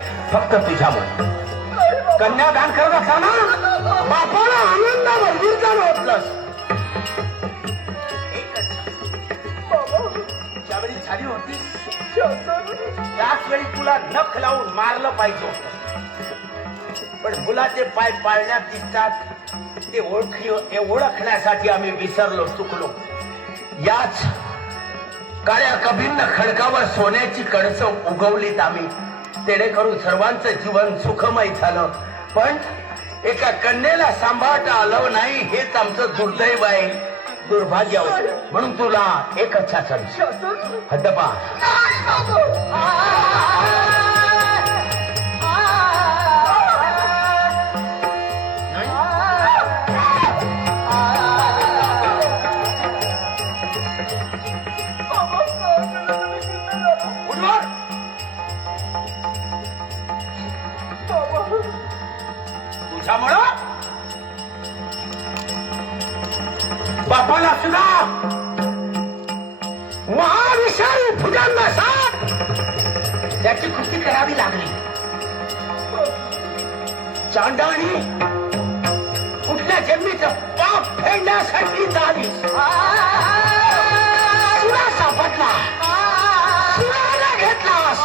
फक्त तुझ्यामुळे कन्यादान करत असताना बापाला आनंदावर निर्धार होतलंस. ज्यावेळी झाली होती त्याच वेळी तुला नख लावून मारलं पाहिजे होतं. पण मुलाचे पाय पाळण्यात दिसतात ते ओळखण्यासाठी आम्ही विसरलो, चुकलो. याच काळ्या कभिन्न खडकावर सोन्याची कणसं उगवलीत आम्ही, जेणेकरून सर्वांचं जीवन सुखमय झालं. पण एका कन्येला सांभाळता आलं नाही हेच आमचं दुर्दैव आहे, दुर्भाग्य. म्हणून तुला एकच शासन, हद्दपा. तुझ्यामुळं बापाला सुद्धा महाविषारी भुजांना साथ त्याची कृती करावी लागली. चांडाणी कुठल्या जन्मीचं पाप फेडण्यासाठी झाली. सुरा सापडला, सुराला घेतलास,